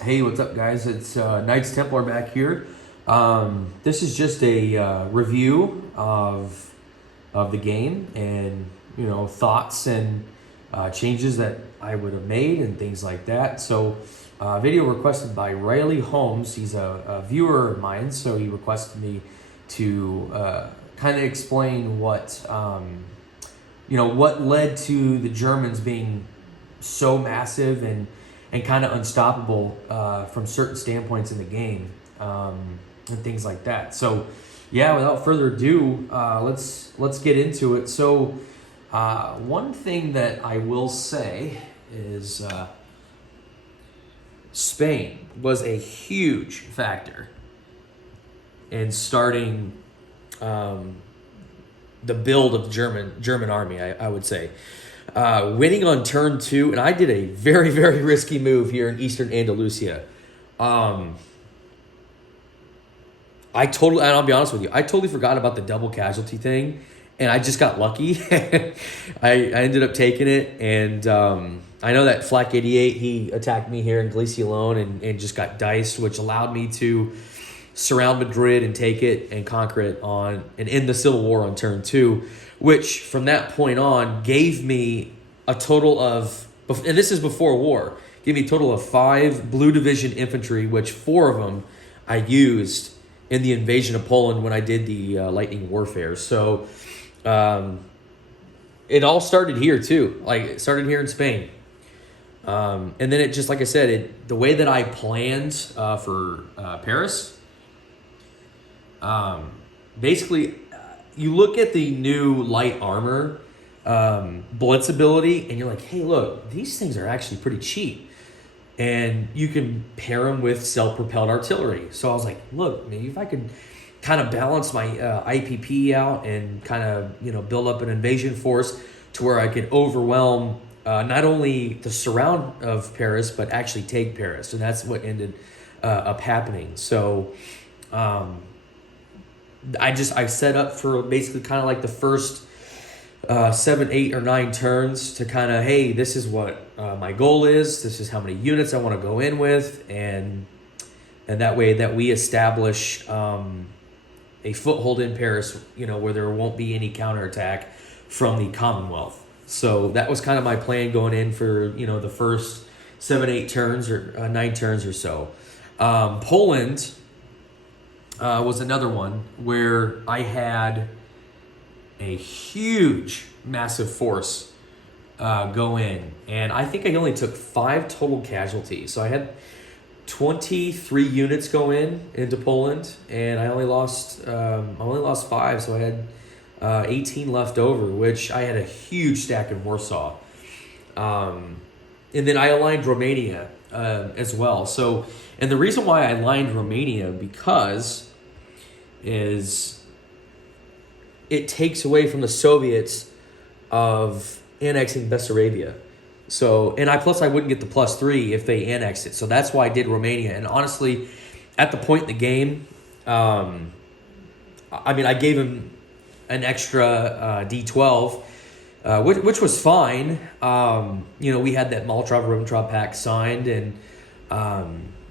Hey, what's up, guys? It's Knights Templar back here. This is just a review of the game and thoughts and changes that I would have made and things like that. So, video requested by Riley Holmes. He's a viewer of mine, so he requested me to kind of explain what led to the Germans being so massive and kind of unstoppable from certain standpoints in the game and things like that. So, yeah, without further ado, let's get into it. So, one thing that I will say is Spain was a huge factor in starting the build of German army. I would say. Winning on turn 2, and I did a very, very risky move here in Eastern Andalusia. And I'll be honest with you, I totally forgot about the double casualty thing, and I just got lucky. I ended up taking it, and I know that Flak 88, he attacked me here in Galicia alone and just got diced, which allowed me to surround Madrid and take it and conquer it and end the Civil War on turn 2, which from that point on gave me a total of, and this is before war, gave me a total of 5 Blue Division infantry, which 4 of them I used in the invasion of Poland when I did the lightning warfare. So it all started here too. Like, it started here in Spain. And then it just, like I said, the way that I planned for Paris, basically, you look at the new light armor blitz ability, and you're like, hey, look, these things are actually pretty cheap. And you can pair them with self-propelled artillery. So I was like, look, maybe if I could kind of balance my IPP out and kind of, build up an invasion force to where I could overwhelm not only the surround of Paris, but actually take Paris. And that's what ended up happening. So I set up for basically kind of like the first 7, 8, or 9 turns to kind of, hey, this is what my goal is. This is how many units I want to go in with, and that way that we establish a foothold in Paris, where there won't be any counterattack from the Commonwealth. So that was kind of my plan going in for the first 7, 8 turns or 9 turns or so. Poland was another one where I had a huge, massive force go in. And I think I only took 5 total casualties. So I had 23 units go into Poland, and I only lost 5. So I had 18 left over, which I had a huge stack in Warsaw. And then I aligned Romania as well. So, and the reason why I aligned Romania because is it takes away from the Soviets of annexing Bessarabia. So, and I wouldn't get the +3 if they annexed it. So that's why I did Romania. And honestly, at the point in the game, I gave him an extra D12, which was fine. We had that Molotov-Ribbentrop Pact signed, and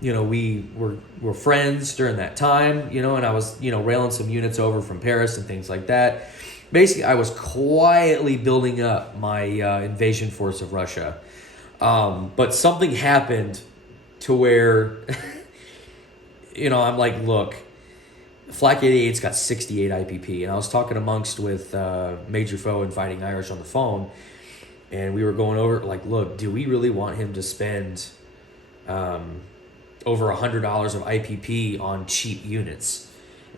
we were friends during that time, and I was, railing some units over from Paris and things like that. Basically, I was quietly building up my invasion force of Russia. But something happened to where, I'm like, look, Flak 88's got 68 IPP. And I was talking with Major Foe and Fighting Irish on the phone, and we were going over, like, look, do we really want him to spend over $100 of IPP on cheap units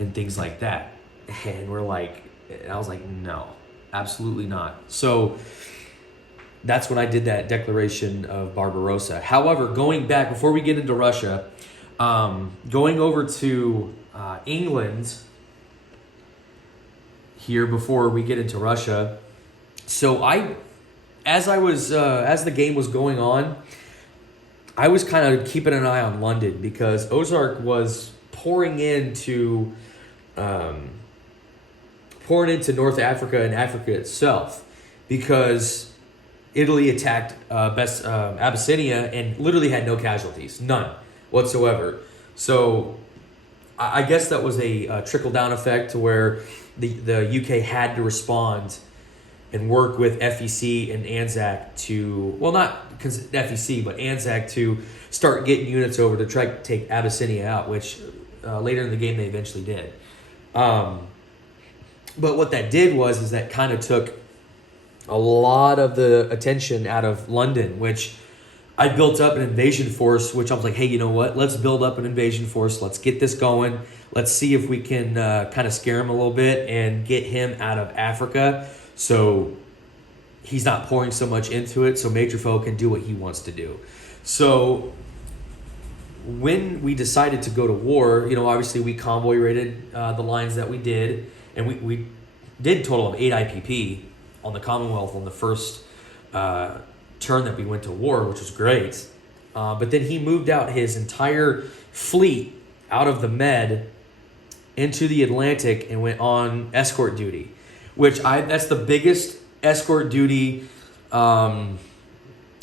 and things like that? And I was like, no, absolutely not. So that's when I did that declaration of Barbarossa. However, going back, before we get into Russia, going over to England here before we get into Russia. So as the game was going on, I was kind of keeping an eye on London because Ozark was pouring into North Africa and Africa itself, because Italy attacked Abyssinia and literally had no casualties, none. whatsoever. So I guess that was a trickle-down effect to where the UK had to respond and work with FEC and ANZAC to, well, not FEC, but ANZAC to start getting units over to try to take Abyssinia out, which later in the game they eventually did. But what that did is that kind of took a lot of the attention out of London, which I built up an invasion force, which I was like, hey, you know what? Let's build up an invasion force. Let's get this going. Let's see if we can kind of scare him a little bit and get him out of Africa so he's not pouring so much into it so Major Foe can do what he wants to do. So when we decided to go to war, obviously we convoy raided the lines that we did, and we did a total of 8 IPP on the Commonwealth on the first turn that we went to war, which was great. But then he moved out his entire fleet out of the Med into the Atlantic and went on escort duty, which that's the biggest escort duty amount.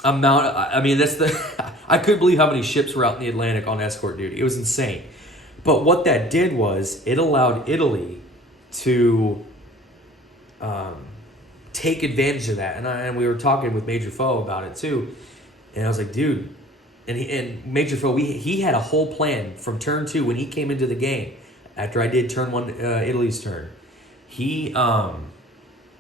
I mean, I couldn't believe how many ships were out in the Atlantic on escort duty. It was insane. But what that did was it allowed Italy to take advantage of that. And we were talking with Major Foe about it too. And I was like, dude, and Major Foe, he had a whole plan from turn 2 when he came into the game. After I did turn 1, Italy's turn, he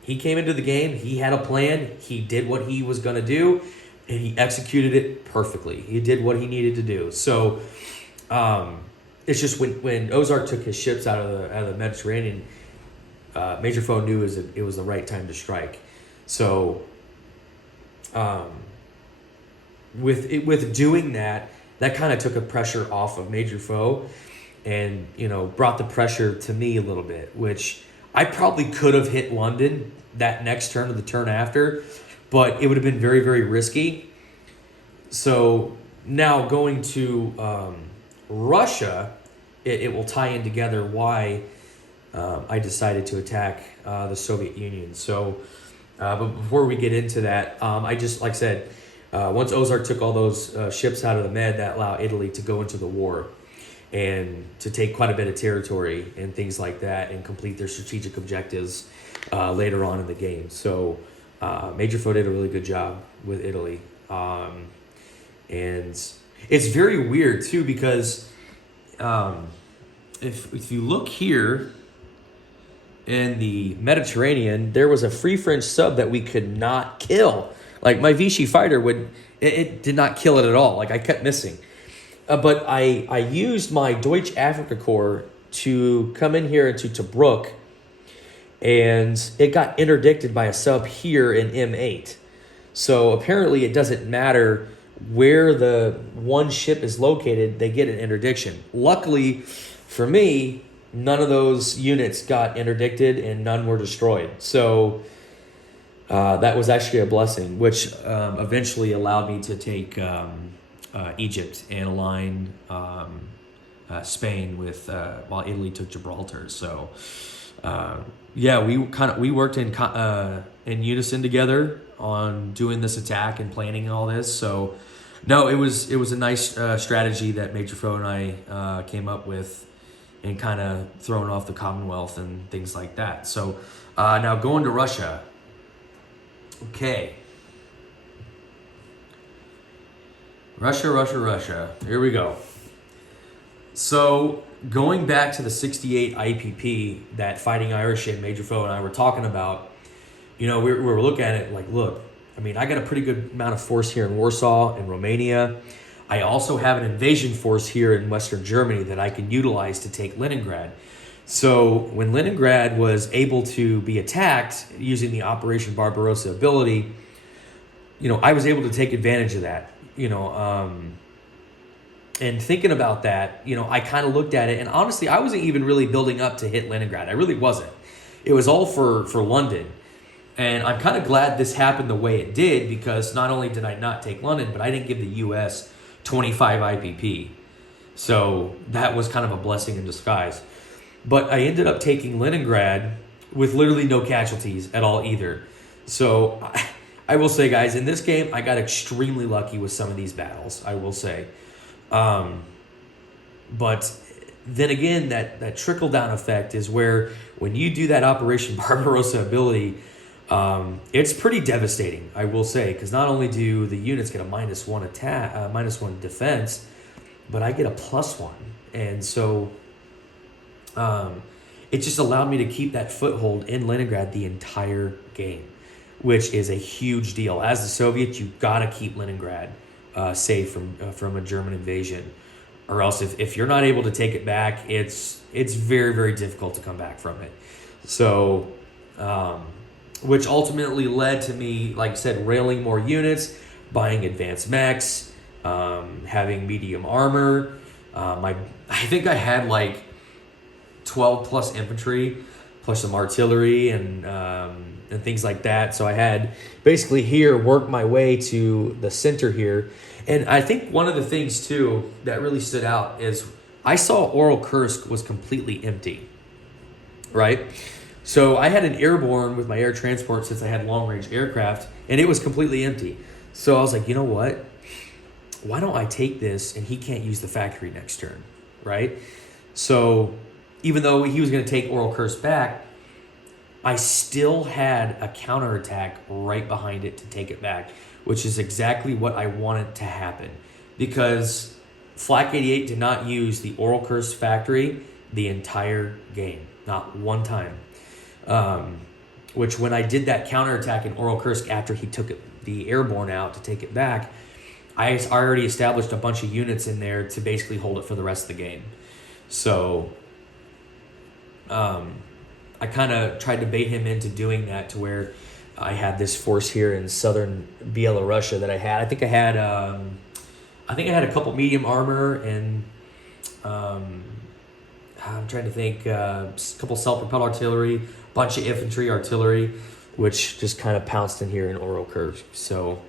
came into the game. He had a plan. He did what he was going to do, and he executed it perfectly. He did what he needed to do. So it's just when Ozark took his ships out of the Mediterranean, Major Foe knew it was the right time to strike. So with doing that kind of took a pressure off of Major Foe, and brought the pressure to me a little bit, which I probably could have hit London that next turn or the turn after, but it would have been very, very risky. So now going to Russia, it will tie in together why I decided to attack the Soviet Union. So, but before we get into that, I just, like I said, once Ozark took all those ships out of the Med, that allowed Italy to go into the war and to take quite a bit of territory and things like that and complete their strategic objectives later on in the game. So Major Foe did a really good job with Italy. And it's very weird too, because if you look here in the Mediterranean, there was a Free French sub that we could not kill. Like my Vichy fighter it did not kill it at all. Like I kept missing. But I used my Deutsche Afrika Corps to come in here into Tobruk, and it got interdicted by a sub here in M8. So apparently it doesn't matter where the one ship is located, they get an interdiction. Luckily for me, none of those units got interdicted and none were destroyed. So that was actually a blessing, which eventually allowed me to take Egypt and align Spain with while Italy took Gibraltar. So we worked in unison together on doing this attack and planning all this. So no, it was a nice strategy that Major Foe and I came up with, and kind of throwing off the Commonwealth and things like that. So now going to Russia. Okay. Russia. Here we go. So going back to the 68 IPP that Fighting Irish and Major Foe and I were talking about, we were looking at it like, look, I mean, I got a pretty good amount of force here in Warsaw and Romania. I also have an invasion force here in Western Germany that I can utilize to take Leningrad. So when Leningrad was able to be attacked using the Operation Barbarossa ability, I was able to take advantage of that. And thinking about that, I kind of looked at it, and honestly, I wasn't even really building up to hit Leningrad. I really wasn't. It was all for London. And I'm kind of glad this happened the way it did, because not only did I not take London, but I didn't give the U.S. 25 IPP. So that was kind of a blessing in disguise. But I ended up taking Leningrad with literally no casualties at all either. So I will say, guys, in this game, I got extremely lucky with some of these battles, I will say. But then again, that trickle down effect is where when you do that Operation Barbarossa ability, it's pretty devastating, I will say, because not only do the units get a -1 attack, -1 defense, but I get a +1, and so it just allowed me to keep that foothold in Leningrad the entire game, which is a huge deal. As the Soviets, you gotta keep Leningrad safe from a German invasion, or else if you're not able to take it back, it's very, very difficult to come back from it. So, which ultimately led to me, like I said, railing more units, buying advanced mechs, having medium armor. I think I had like 12 plus infantry, plus some artillery and things like that. So I had basically here work my way to the center here. And I think one of the things too that really stood out is I saw Oral Kursk was completely empty, right? So I had an airborne with my air transport since I had long range aircraft, and it was completely empty. So I was like, you know what? Why don't I take this and he can't use the factory next turn, right? So even though he was going to take Oral Kursk back, I still had a counterattack right behind it to take it back, which is exactly what I wanted to happen, because Flak 88 did not use the Oral Kursk factory the entire game, not one time. Which when I did that counterattack in Oral Kursk after he took the airborne out to take it back, I already established a bunch of units in there to basically hold it for the rest of the game. So I kind of tried to bait him into doing that to where I had this force here in southern Belarusia that I had. I think I had a couple medium armor and I'm trying to think, a couple self-propelled artillery, bunch of infantry artillery, which just kind of pounced in here in Oral Kursk. So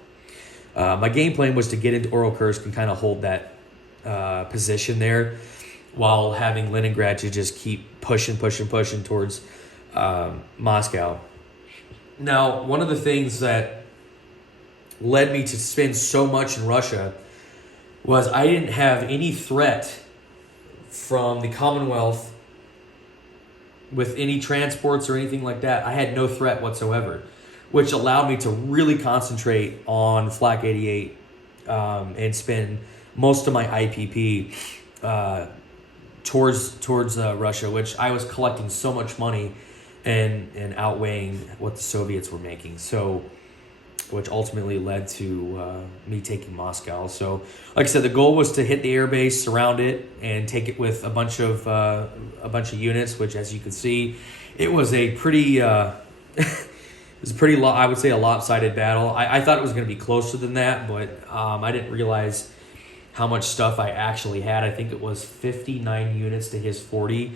my game plan was to get into Oral Kursk and kind of hold that position there, while having Leningrad to just keep pushing towards Moscow. Now, one of the things that led me to spend so much in Russia was I didn't have any threat from the Commonwealth with any transports or anything like that. I had no threat whatsoever, which allowed me to really concentrate on Flak 88 and spend most of my IPP towards Russia, which I was collecting so much money and outweighing what the Soviets were making. So, which ultimately led to me taking Moscow. So, like I said, the goal was to hit the airbase, surround it, and take it with a bunch of units. Which, as you can see, it was a pretty I would say a lopsided battle. I thought it was going to be closer than that, but I didn't realize how much stuff I actually had. I think it was 59 units to his 40.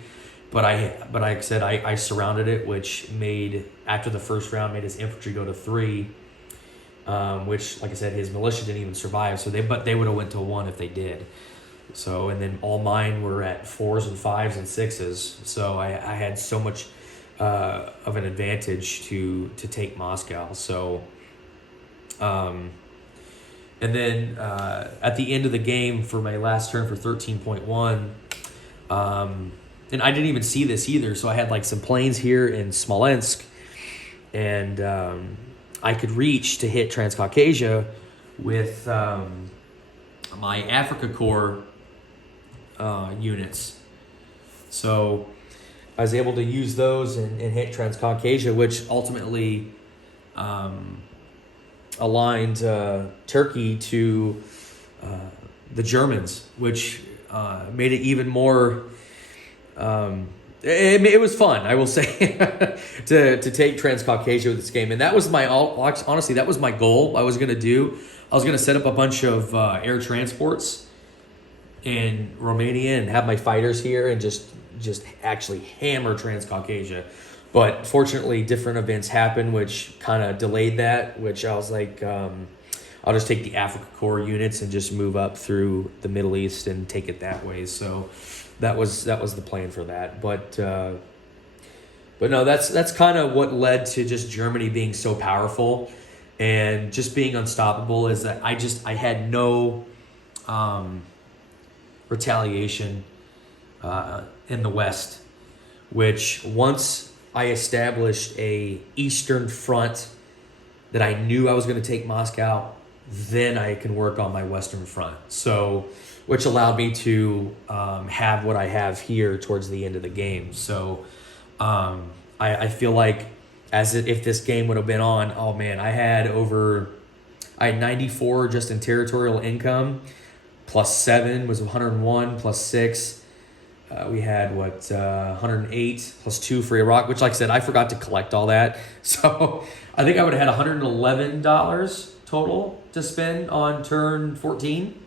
But like I said, I surrounded it, which made, after the first round, made his infantry go to 3. Which, like I said, his militia didn't even survive. So they would have went to 1 if they did. So, and then all mine were at 4s and 5s and 6s. So I had so much of an advantage to take Moscow. So, and then at the end of the game for my last turn for 13.1, and I didn't even see this either. So I had like some planes here in Smolensk, and I could reach to hit Transcaucasia with my Africa Corps units. So I was able to use those and hit Transcaucasia, which ultimately aligned Turkey to the Germans, which made it even more... It was fun, I will say, to take Transcaucasia with this game. And that was honestly, that was my goal. I was going to set up a bunch of air transports in Romania and have my fighters here and just actually hammer Transcaucasia. But fortunately, different events happened, which kind of delayed that, which I was like, I'll just take the Africa Corps units and just move up through the Middle East and take it that way. So that was the plan for that. But no, that's kind of what led to just Germany being so powerful and just being unstoppable, is that I had no retaliation in the west, which once I established a eastern front that I knew I was going to take Moscow, then I can work on my western front. So, which allowed me to have what I have here towards the end of the game. So, I feel like if this game would have been on, oh man, I had 94 just in territorial income, plus 7 was 101, plus 6. We had 108 plus 2 for Iraq, which, like I said, I forgot to collect all that. So I think I would have had $111 total to spend on turn 14.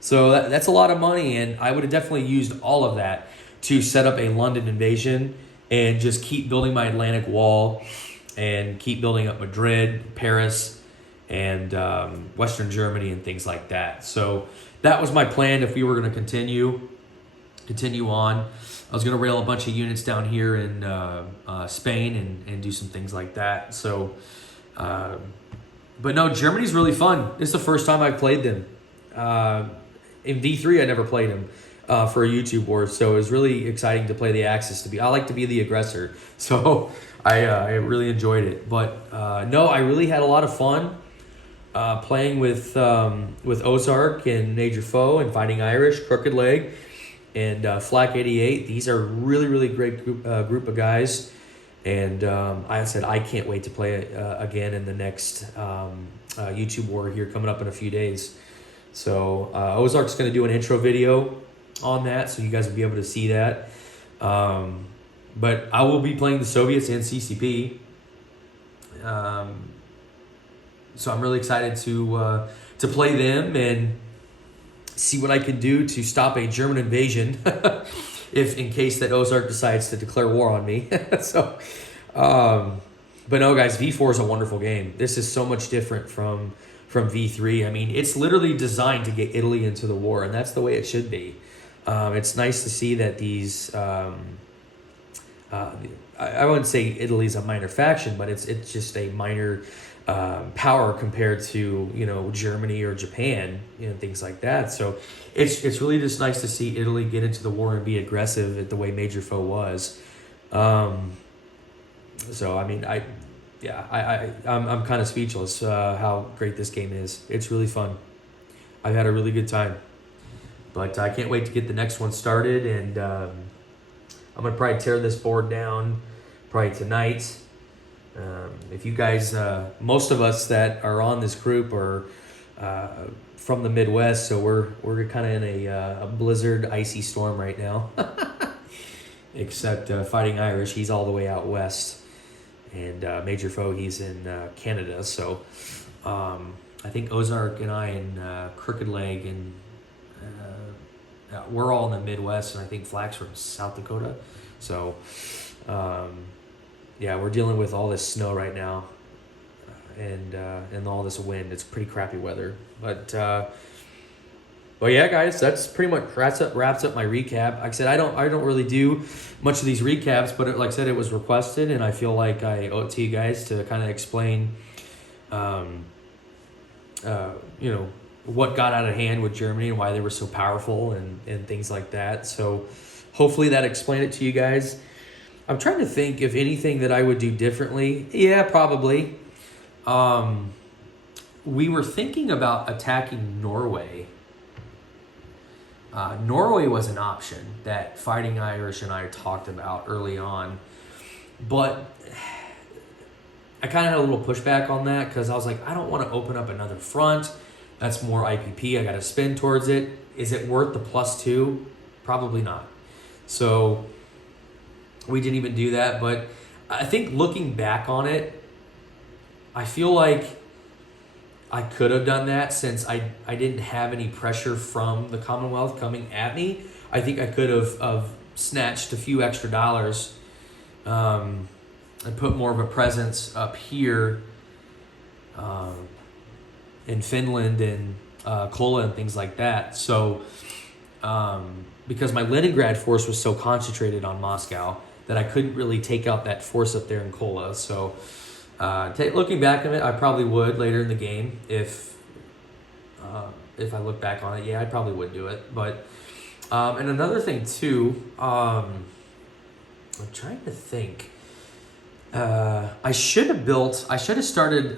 So that's a lot of money, and I would have definitely used all of that to set up a London invasion and just keep building my Atlantic Wall and keep building up Madrid, Paris, and Western Germany and things like that. So that was my plan if we were going to continue on. I was going to rail a bunch of units down here in Spain and do some things like that. So, but no, Germany's really fun. This is the first time I've played them. In V3, I never played them for a YouTube war, so it was really exciting to play the Axis. I like to be the aggressor, so I really enjoyed it. But no, I really had a lot of fun playing with Ozark and Major Foe and Fighting Irish, Crooked Leg, and Flak 88. These are really, really great group of guys. And I said I can't wait to play it again in the next YouTube war here coming up in a few days. So Ozark's going to do an intro video on that, so you guys will be able to see that. But I will be playing the Soviets and CCP. So I'm really excited to play them and see what I can do to stop a German invasion, if in case that Ozark decides to declare war on me. So, but no, guys, V4 is a wonderful game. This is so much different from V3. I mean, it's literally designed to get Italy into the war, and that's the way it should be. It's nice to see that these. I wouldn't say Italy's a minor faction, but it's just a minor power compared to Germany or Japan, things like that. So it's really just nice to see Italy get into the war and be aggressive at the way Major Foe was. So I mean I'm kind of speechless how great this game is. It's really fun. I've had a really good time, but I can't wait to get the next one started, and I'm gonna probably tear this board down probably tonight. If you guys, most of us that are on this group are from the Midwest, so we're kind of in a blizzard, icy storm right now. Except Fighting Irish, he's all the way out west, and Major Foe, he's in Canada. So I think Ozark and I and Crooked Leg and we're all in the Midwest, and I think Flak's from South Dakota. So yeah, we're dealing with all this snow right now, and all this wind. It's pretty crappy weather. But yeah, guys, that's pretty much wraps up my recap. Like I said, I don't really do much of these recaps, but like I said, it was requested, and I feel like I owe it to you guys to kind of explain, what got out of hand with Germany and why they were so powerful and things like that. So hopefully that explained it to you guys. I'm trying to think if anything that I would do differently. Yeah, probably. We were thinking about attacking Norway. Norway was an option that Fighting Irish and I talked about early on, but I kind of had a little pushback on that because I was like, I don't want to open up another front. That's more IPP. I got to spend towards it. Is it worth the +2? Probably not. So we didn't even do that. But I think looking back on it, I feel like I could have done that since I didn't have any pressure from the Commonwealth coming at me. I think I could have snatched a few extra dollars and put more of a presence up here in Finland and Kola and things like that. So because my Leningrad force was so concentrated on Moscow that I couldn't really take out that force up there in Kola. So looking back on it, I probably would later in the game if I look back on it. Yeah, I probably would do it. But And another thing too, I'm trying to think. I should have started,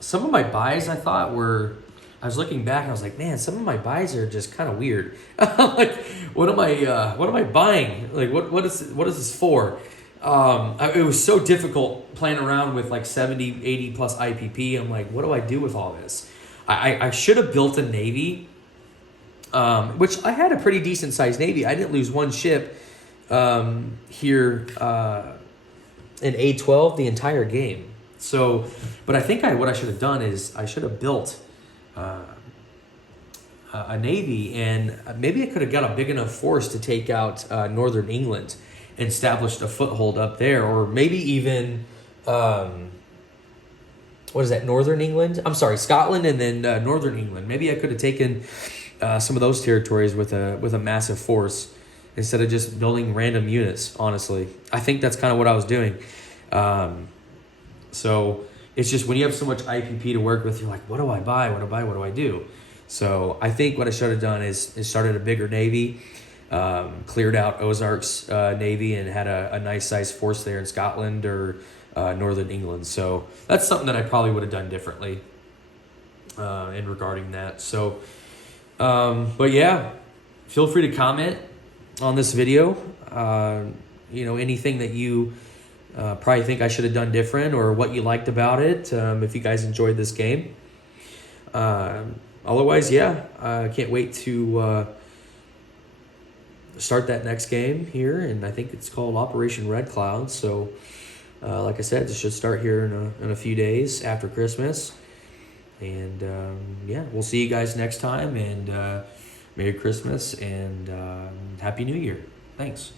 some of my buys I thought were, I was looking back and I was like, man, some of my buys are just kind of weird. Like, what am I buying? Like, what is this for? It was so difficult playing around with like 70, 80 plus IPP. I'm like, what do I do with all this? I should have built a Navy, which I had a pretty decent sized Navy. I didn't lose one ship here in A12 the entire game. So, but I think what I should have done is I should have built a Navy, and maybe I could have got a big enough force to take out Northern England and established a foothold up there, or maybe even what is that? Northern England? I'm sorry, Scotland, and then Northern England. Maybe I could have taken some of those territories with a massive force instead of just building random units. Honestly, I think that's kind of what I was doing. So it's just when you have so much IPP to work with, you're like, what do I buy? What do I buy? What do I do? So I think what I should have done is started a bigger Navy, cleared out Ozark's Navy, and had a nice sized force there in Scotland or Northern England. So that's something that I probably would have done differently in regarding that. So, but yeah, feel free to comment on this video. Anything that you probably think I should have done different, or what you liked about it, if you guys enjoyed this game. Otherwise, yeah, I can't wait to start that next game here, and I think it's called Operation Red Cloud. So, like I said, this should start here in a few days after Christmas. And yeah, we'll see you guys next time, and Merry Christmas and Happy New Year. Thanks.